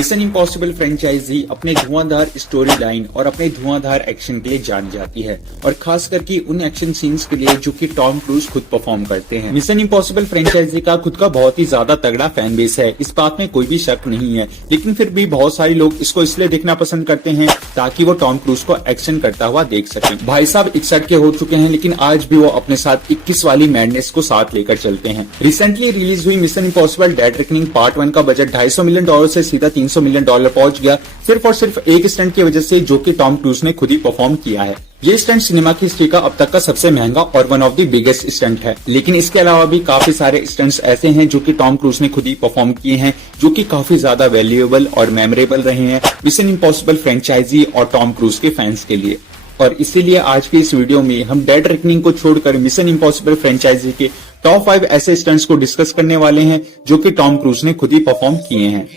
Mission impossible franchise अपने धुआंधार story line और अपने धुआंधार एक्शन के लिए जानी जाती है और खास करके उन एक्शन सीन्स के लिए जो कि टॉम क्रूज खुद परफॉर्म करते हैं। मिशन इम्पॉसिबल फ्रेंचाइजी का खुद का बहुत ही ज्यादा तगड़ा फैन बेस है, इस बात में कोई भी शक नहीं है, लेकिन फिर भी बहुत सारे लोग इसको इसलिए देखना पसंद करते हैं ताकि वो टॉम क्रूज को एक्शन करता हुआ देख सके। भाई साहब 61 के हो चुके हैं, लेकिन आज भी वो अपने साथ 21 वाली मैडनेस को साथ लेकर चलते हैं। रिसेंटली रिलीज हुई mission impossible dead reckoning part 1 का बजट $250 मिलियन से सीधा $300 मिलियन पहुंच गया, सिर्फ और सिर्फ एक स्टंट की वजह से, जो कि टॉम क्रूज ने खुद ही परफॉर्म किया है। ये स्टंट सिनेमा की हिस्ट्री का अब तक का सबसे महंगा और one of the biggest stunt है। लेकिन इसके अलावा भी काफी सारे स्टंट्स ऐसे हैं जो कि टॉम क्रूज ने खुद ही परफॉर्म किए हैं, जो कि काफी ज्यादा वैल्यूएबल और मेमोरेबल रहे हैं मिशन इम्पॉसिबल फ्रेंचाइजी और टॉम क्रूज के फैंस के लिए। और इसीलिए आज की इस वीडियो में हम डेड रेकनिंग को छोड़कर मिशन इम्पॉसिबल फ्रेंचाइजी के टॉप 5 ऐसे स्टंट्स को डिस्कस करने वाले हैं जो कि टॉम क्रूज ने खुद ही परफॉर्म किए हैं।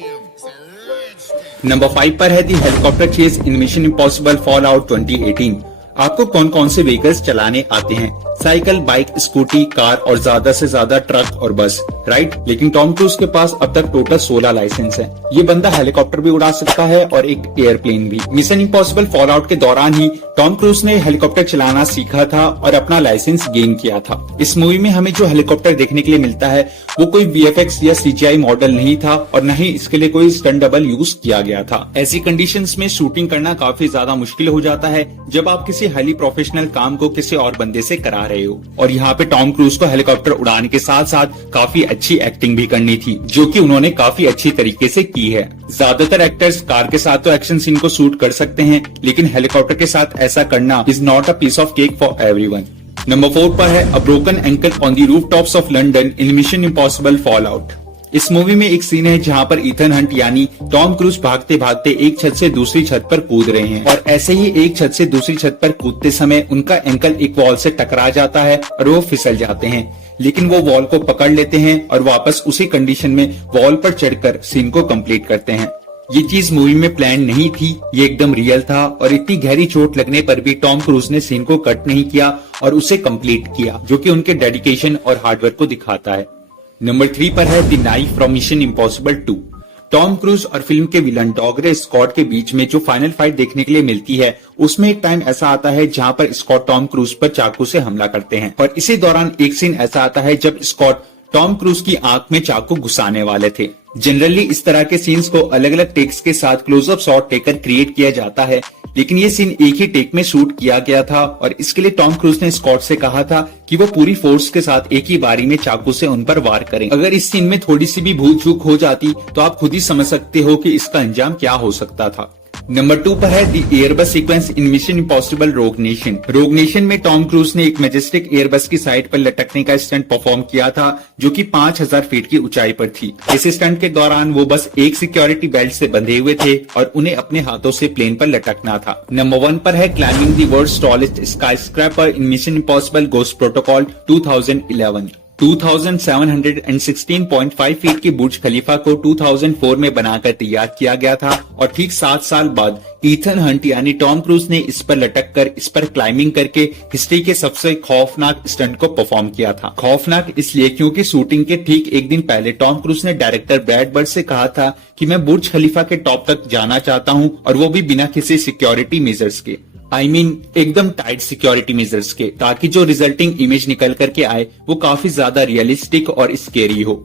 नंबर 5 पर है दी हेलीकॉप्टर चेज इन मिशन इम्पॉसिबल फॉलआउट 2018। आपको कौन कौन से व्हीकल्स चलाने आते हैं? साइकिल, बाइक, स्कूटी, कार और ज्यादा से ज्यादा ट्रक और बस, राइट। लेकिन टॉम क्रूज के पास अब तक टोटल 16 लाइसेंस है। ये बंदा हेलीकॉप्टर भी उड़ा सकता है और एक एयरप्लेन भी। मिशन इम्पॉसिबल फॉलआउट के दौरान ही टॉम क्रूज ने हेलीकॉप्टर चलाना सीखा था और अपना लाइसेंस गेन किया था। इस मूवी में हमें जो हेलीकॉप्टर देखने के लिए मिलता है वो कोई VFX या CGI मॉडल नहीं था और न ही इसके लिए कोई स्टंट डबल यूज किया गया था। ऐसी कंडीशंस में शूटिंग करना काफी ज्यादा मुश्किल हो जाता है जब आप किसी हाईली प्रोफेशनल काम को किसी और बंदे से करा रहे हो। और यहाँ पे टॉम क्रूज को हेलीकॉप्टर उड़ाने के साथ साथ काफी अच्छी एक्टिंग भी करनी थी, जो कि उन्होंने काफी अच्छी तरीके से की है। ज्यादातर एक्टर्स कार के साथ तो एक्शन सीन को शूट कर सकते हैं, लेकिन हेलीकॉप्टर के साथ ऐसा करना is not a piece of cake for everyone. Number 4 पर है a broken ankle on the rooftops of London in Mission Impossible Fallout. इस मूवी में एक सीन है जहां पर ईथन हंट यानी टॉम क्रूज भागते भागते एक छत से दूसरी छत पर कूद रहे हैं और ऐसे ही एक छत से दूसरी छत पर कूदते समय उनका एंकल एक वॉल से टकरा जाता है और वो फिसल जाते हैं, लेकिन वो वॉल को पकड़ लेते हैं और वापस उसी कंडीशन में वॉल पर चढ़कर सीन को कंप्लीट करते हैं। ये चीज मूवी में प्लान नहीं थी, ये एकदम रियल था और इतनी गहरी चोट लगने पर भी टॉम क्रूज ने सीन को कट नहीं किया और उसे कंप्लीट किया, जो कि उनके डेडिकेशन और हार्डवर्क को दिखाता है। नंबर 3 पर है the knife from mission impossible 2। Tom cruise और फिल्म के विलन डॉगरे स्कॉट के बीच में जो फाइनल फाइट देखने के लिए मिलती है, उसमें एक टाइम ऐसा आता है जहां पर स्कॉट टॉम क्रूज पर चाकू से हमला करते हैं और इसी दौरान एक सीन ऐसा आता है जब स्कॉट टॉम क्रूज की आंख में चाकू घुसाने वाले थे। जनरली इस तरह के सीन्स को अलग अलग टेक्स के साथ क्लोजअप शॉट लेकर क्रिएट किया जाता है, लेकिन ये सीन एक ही टेक में शूट किया गया था और इसके लिए टॉम क्रूज ने स्कॉट से कहा था कि वो पूरी फोर्स के साथ एक ही बारी में चाकू से उन पर वार करें। अगर इस सीन में थोड़ी सी भी भूल चूक हो जाती तो आप खुद ही समझ सकते हो कि इसका अंजाम क्या हो सकता था। नंबर 2 पर है the Airbus sequence in Mission impossible रोग नेशन। रोग नेशन में टॉम क्रूज ने एक मैजेस्टिक एयरबस की साइड पर लटकने का स्टंट परफॉर्म किया था, जो कि 5000 फीट की ऊंचाई पर थी। इस स्टंट के दौरान वो बस एक सिक्योरिटी बेल्ट से बंधे हुए थे और उन्हें अपने हाथों से प्लेन पर लटकना था। नंबर 1 पर है climbing the world's tallest skyscraper in Mission Impossible Ghost Protocol 2011। 2716.5 feet की बुर्ज खलीफा को 2004 में बनाकर तैयार किया गया था और ठीक 7 साल बाद ईथन हंट यानी टॉम क्रूज ने इस पर लटककर इस पर क्लाइंबिंग करके हिस्ट्री के सबसे खौफनाक स्टंट को परफॉर्म किया था। खौफनाक इसलिए क्योंकि शूटिंग के ठीक एक दिन पहले टॉम क्रूज ने डायरेक्टर ब्रैड बर्ड से कहा था कि मैं बुर्ज खलीफा के टॉप तक जाना चाहता हूं और वो भी बिना किसी सिक्योरिटी मेजर्स के, एकदम टाइट सिक्योरिटी मेजर्स के, ताकि जो रिजल्टिंग इमेज निकल करके आए वो काफी ज्यादा रियलिस्टिक और स्केरी हो।